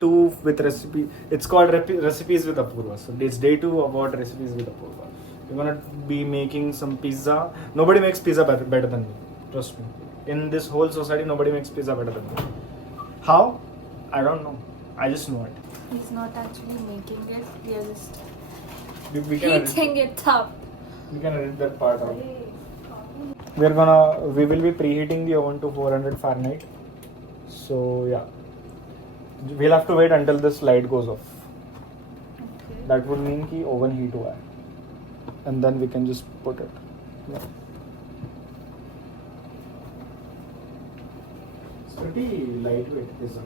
2 with recipe. It's called Recipes with Apurva. So it's day 2 about Recipes with Apurva. We're gonna be making some pizza. Nobody makes pizza better than me. Trust me. In this whole society, nobody makes pizza better than me. How? I don't know. I just know it. He's not actually making it. We are just We can heating it up. we can edit that part out. We will be preheating the oven to 400 Fahrenheit. So yeah, we'll have to wait until this light goes off. Okay. That would mean कि oven heat हुआ है, and then we can just put it. Yeah. It's pretty lightweight pizza.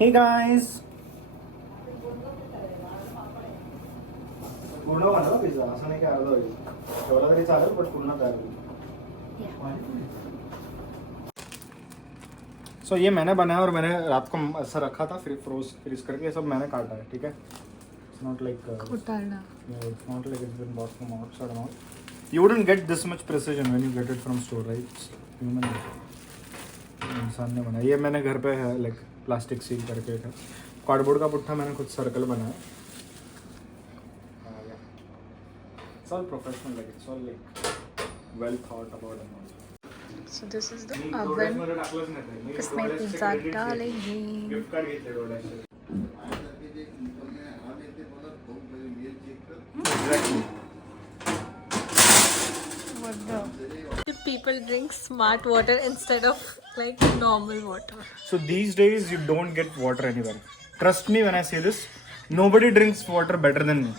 Hey guys. पूर्ण बनवा pizza असं नाही की अर्धा होईल ठेवला तरी चालेल पण पूर्ण तयार होईल. सो ये मैंने बनाया और मैंने रात को ऐसा रखा था फिर फ्रीज करके ये सब मैंने काटा है. ठीक है. It's not like Kutarna. it's not like it's been bought from outside and all. You wouldn't get this much precision when you get it from store, right? It's human nature. इंसान ने बनाया. ये मैंने घर पे है लाइक प्लास्टिक सील करके था. कार्डबोर्ड का पुट्ठा मैंने खुद सर्कल बनाया. It's all professional, like it's all like well thought about and all. So this is the oven. इसमें पिज़्ज़ा डालेंगे. गिफ्ट कार्ड घेतले डोळ्याचे. Exactly. What the? People drink smart water instead of like normal water. So these days you don't get water anywhere. Trust me when I say this. Nobody drinks water better than me.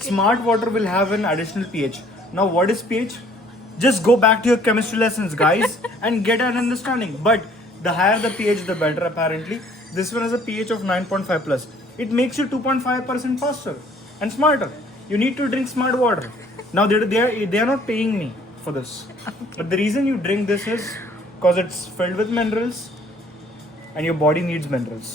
Smart water will have an additional pH. Now what is pH? Just go back to your chemistry lessons, guys, and get an understanding. But the higher the pH, the better apparently. This one has a pH of 9.5 plus. It makes you 2.5% faster and smarter. You need to drink smart water. Now they are not paying me for this. But the reason you drink this is because it's filled with minerals and your body needs minerals.